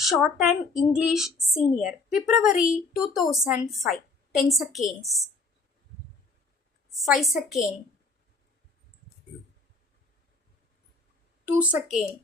Shorthand English Senior, February 2005. 10 seconds. 5 seconds. 2 seconds.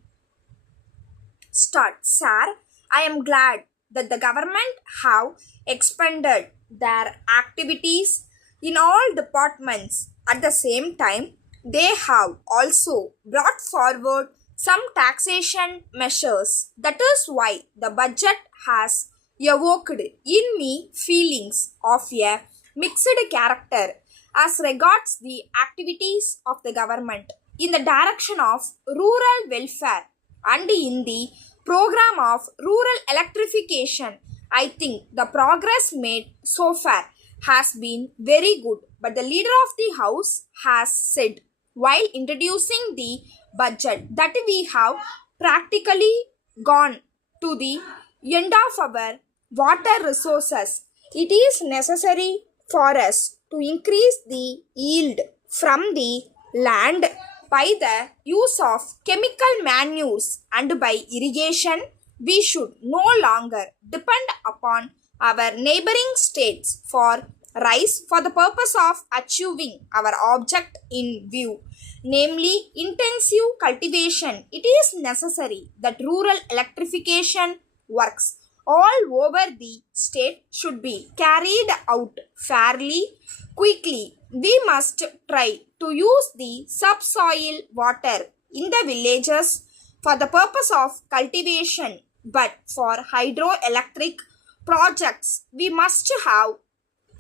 Start. Sir, I am glad that the government have expanded their activities in all departments. At the same time, they have also brought forward some taxation measures. That is why the budget has evoked in me feelings of a mixed character as regards the activities of the government in the direction of rural welfare and in the program of rural electrification. I think the progress made so far has been very good, but the leader of the house has said while introducing the budget that we have practically gone to the end of our water resources. It is necessary for us to increase the yield from the land by the use of chemical manures and by irrigation. We should no longer depend upon our neighboring states for rice for the purpose of achieving our object in view, namely intensive cultivation. It is necessary that rural electrification works all over the state should be carried out fairly, quickly. We must try to use the subsoil water in the villages for the purpose of cultivation, but for hydroelectric projects we must have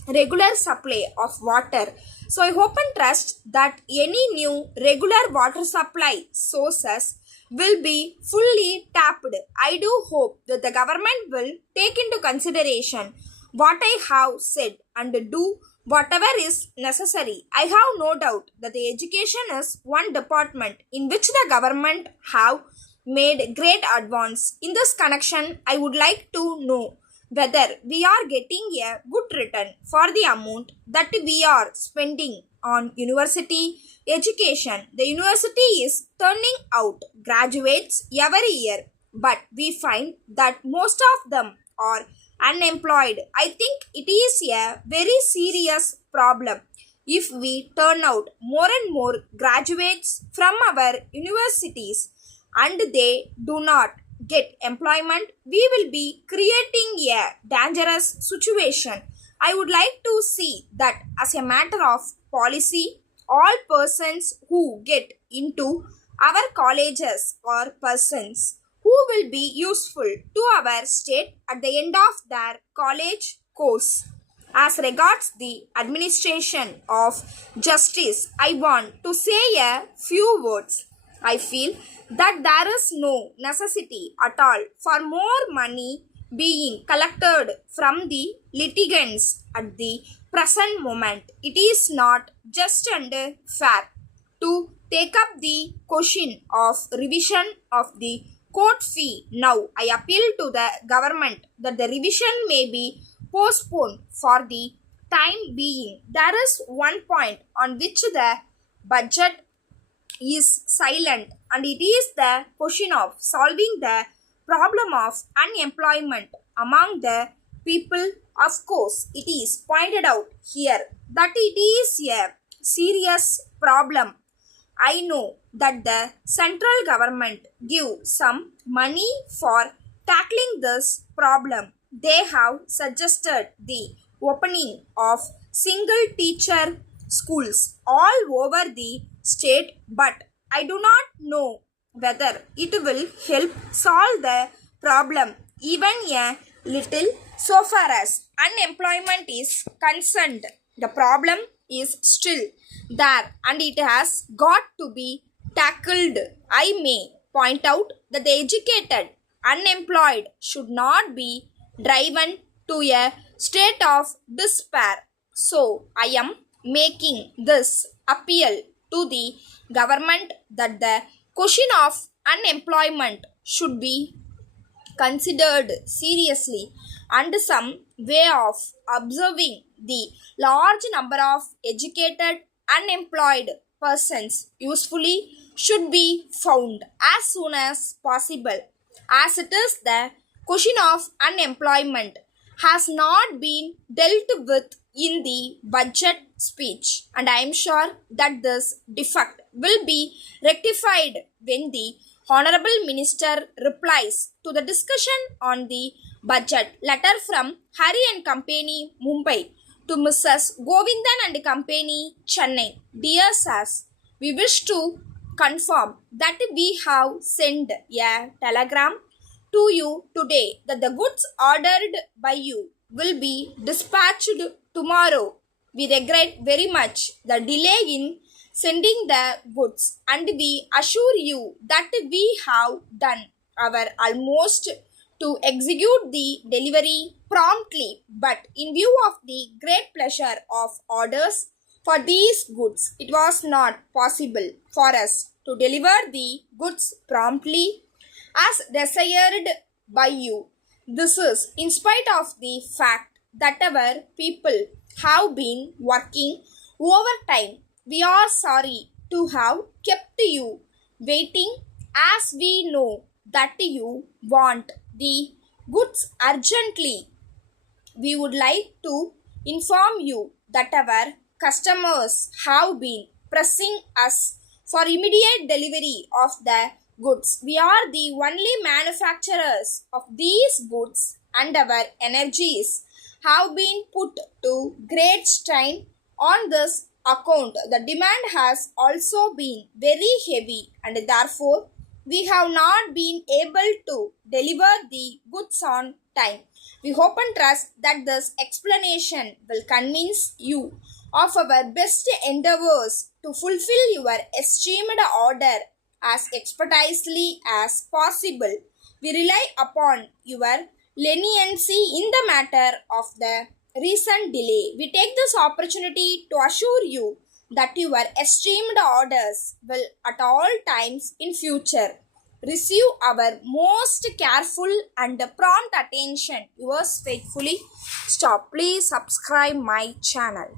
regular supply of water. So I hope and trust that any new regular water supply sources will be fully tapped. I do hope that the government will take into consideration what I have said and do whatever is necessary. I have no doubt that the education is one department in which the government have made great advance. In this connection, I would like to know whether we are getting a good return for the amount that we are spending on university education. The university is turning out graduates every year, but we find that most of them are unemployed. I think it is a very serious problem. If we turn out more and more graduates from our universities and they do not get employment, we will be creating a dangerous situation. I would like to see that as a matter of policy, all persons who get into our colleges are persons who will be useful to our state at the end of their college course. As regards the administration of justice, I want to say a few words. I feel that there is no necessity at all for more money being collected from the litigants at the present moment. It is not just and fair to take up the question of revision of the court fee. Now, I appeal to the government that the revision may be postponed for the time being. There is one point on which the budget is silent, and it is the question of solving the problem of unemployment among the people. Of course, it is pointed out here that it is a serious problem. I know that the central government give some money for tackling this problem. They have suggested the opening of single teacher schools all over the state, but I do not know whether it will help solve the problem even a little. So far as unemployment is concerned, the problem is still there and it has got to be tackled. I may point out that the educated unemployed should not be driven to a state of despair. So I am making this appeal to the government that the question of unemployment should be considered seriously, and some way of observing the large number of educated unemployed persons usefully should be found as soon as possible, as it is the question of unemployment has not been dealt with in the budget speech, and I am sure that this defect will be rectified when the Honorable Minister replies to the discussion on the budget. Letter from Hari and Company, Mumbai, to Mrs. Govindan and Company, Chennai. Dear Sirs, we wish to confirm that we have sent a telegram to you today that the goods ordered by you will be dispatched tomorrow. We regret very much the delay in sending the goods, and we assure you that we have done our utmost to execute the delivery promptly, but in view of the great pleasure of orders for these goods, it was not possible for us to deliver the goods promptly as desired by you. This is in spite of the fact that our people have been working overtime. We are sorry to have kept you waiting, as we know that you want the goods urgently. We would like to inform you that our customers have been pressing us for immediate delivery of the goods. We are the only manufacturers of these goods, and our energies have been put to great strain on this account. The demand has also been very heavy, and therefore we have not been able to deliver the goods on time. We hope and trust that this explanation will convince you of our best endeavors to fulfill your esteemed order as expeditiously as possible. We rely upon your leniency in the matter of the recent delay. We take this opportunity to assure you that your esteemed orders will at all times in future receive our most careful and prompt attention. Yours faithfully, Stop. Please subscribe my channel.